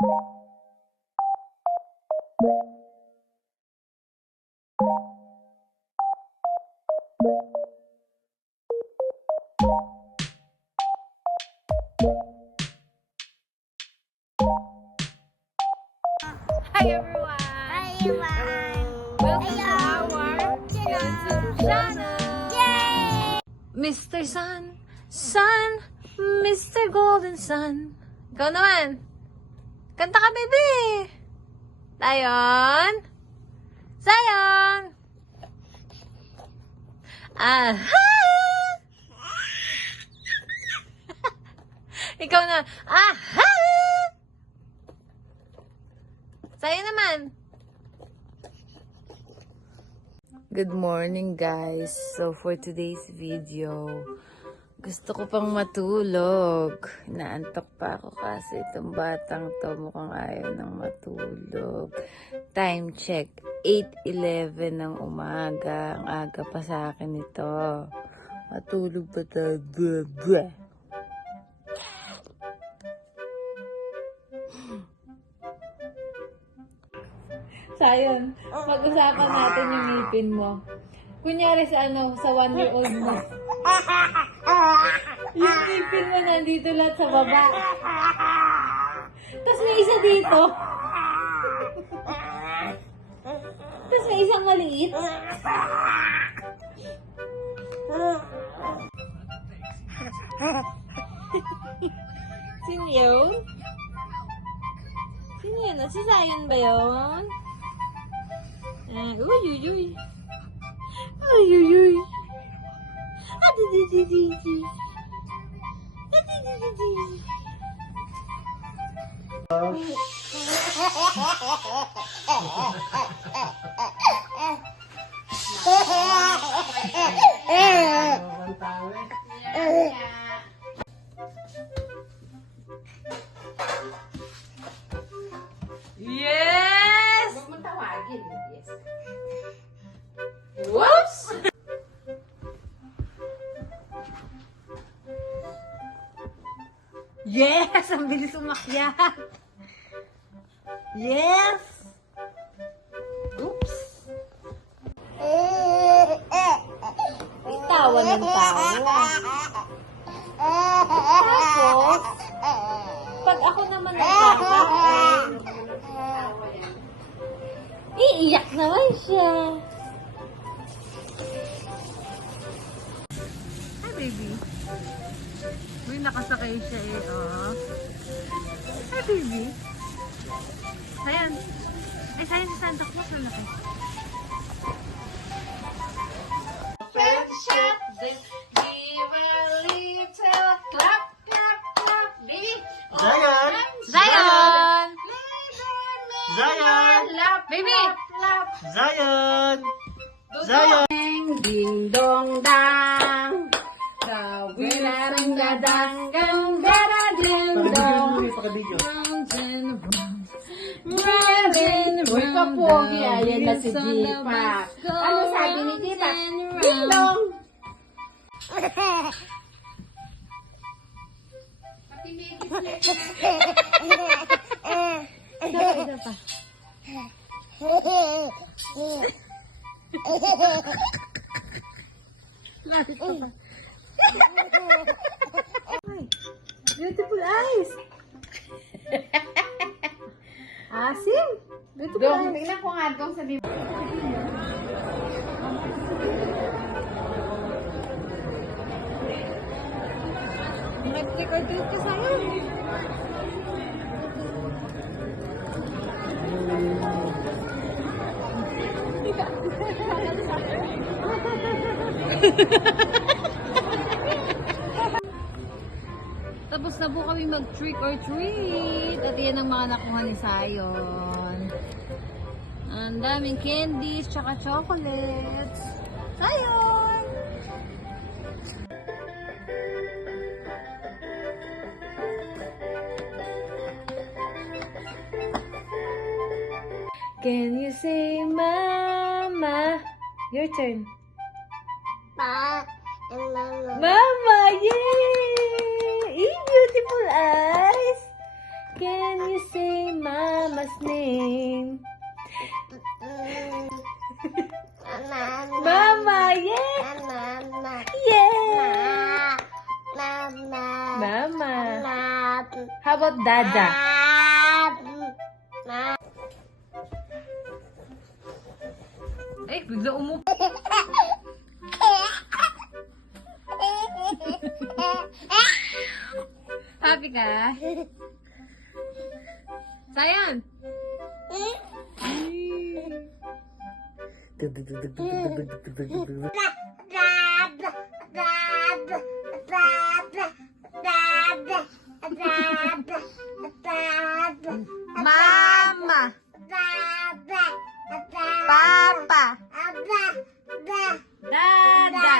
Hi everyone! Hi everyone! Welcome to our YouTube channel! Yay! Mr. Sun, Mr. Golden Sun. Ikaw naman. Kanta ka, baby! Sayon! Sayon! Aha! Ikaw na. Aha! Sayo naman. Good morning, guys. So, for today's video, gusto ko pang matulog. Naantok pa ako kasi itong batang to mukhang ayaw ng matulog. Time check, 8:11 ng umaga. Ang aga pa sa akin ito. Matulog pa tayo. Sayon, pag-usapan natin yung ngipin mo. Kunyari sa sa 1-year-old mo. Yung ngipin mo nandito lahat sa baba. Tapos may isa dito. Tapos may isang maliit. Sino yun? Sino yun? Si Sayon ba yun? Uy, uy, uy. Uy, uy, uy. Adi-di-di-di-di. Adi-di-di-di. Yes! Huwag mong tawagin. Yes. Whoops! Yes! Ang bilis umakyat! Yes! Oops! May tawa ng tawa. Tapos, pag ako naman nagkakain, iiyak naman siya. Hi, baby. Uy, nakasakay siya eh, oh. Hi, baby. Sayan. Ay, sayan si Santa Claus. Ang laki. Friendship, then give a little clap, clap, clap, baby. Zion! Zion! Zion! Baby! Zion! Zion! Ding dong dang. Gawin na dang gang dara ding dong. Pakabidyo. Uy, kapogi. Ayan na si Jipa. Ano sabi ni Jipa? Ding dong. Isa pa. Lapit pa pa. Ay, beautiful eyes. Asim. Beautiful Dong, eyes. tingnan ko nga dong sa bibig. Nag-trick or treat ka sa'yo. Tapos na po kami mag-trick or treat. At yan ang mga nakuha ni Sayon. Ang daming candies, tsaka chocolates. Sayon! Can you say mama? Your turn. Pa and Mama. Mama, yay! Beautiful eyes. Can you say Mama's name. Mama. Mama, yeah! Mama. Yeah! Mama. Mama. Mama. How about Dada? Eh, bigla umupo. Happy ka? Sayan! Mama! Papa! Dada!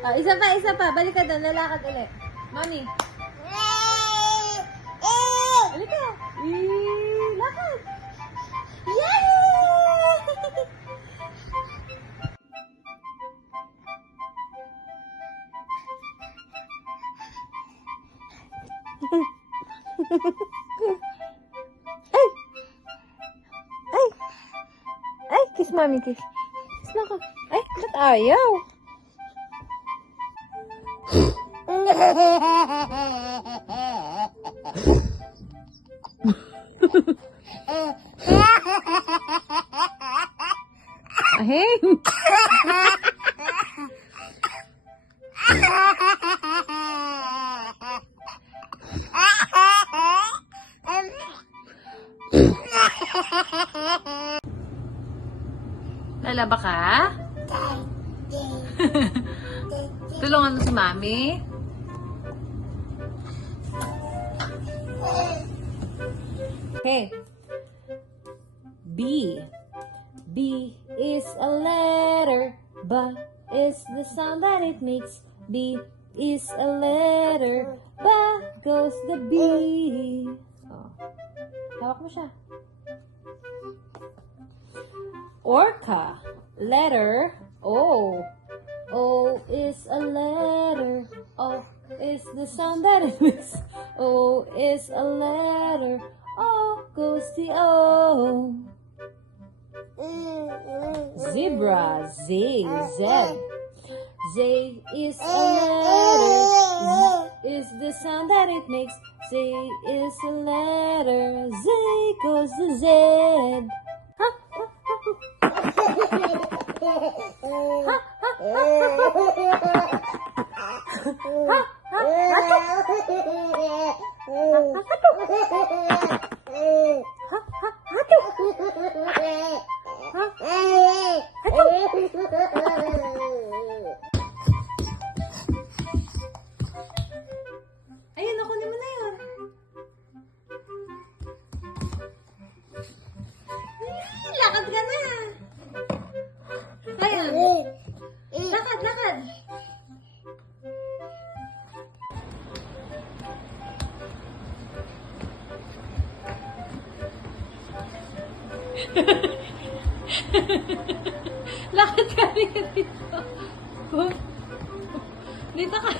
Ah, isa pa. Balik ka doon. Lalakad ulit. Mami. Balik ka. Lakad. Yay! Ay, kiss Mami, kiss. Kiss mo ako. Ay, ba't ayaw? Ahing! Lalaba ka? Tulungan mo si Mami? Okay. B. B is a letter. B is the sound that it makes. B is a letter. B goes the B. Oh. Hawak mo siya. Orca. Letter O. O is a letter. O is the sound that it makes. O is a letter. O goes the O. Zebra. Z. Z. Z is a letter. Z is the sound that it makes. Z is a letter. Z goes the Z. Ayun, nakunin mo na yun. Lakad ka na. Ayun. Lakad. Lakad ka rin dito. Dito ka.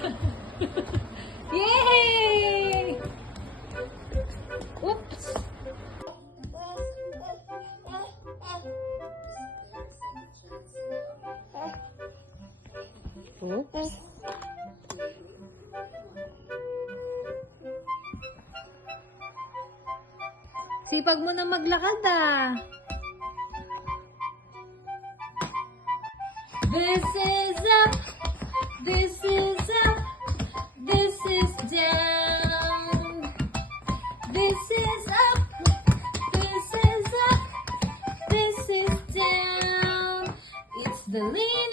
Yay! Oops! Oops. Sipag mo na maglakad ah. This is up, this is up, this is down. This is up, this is up, this is down. It's the lean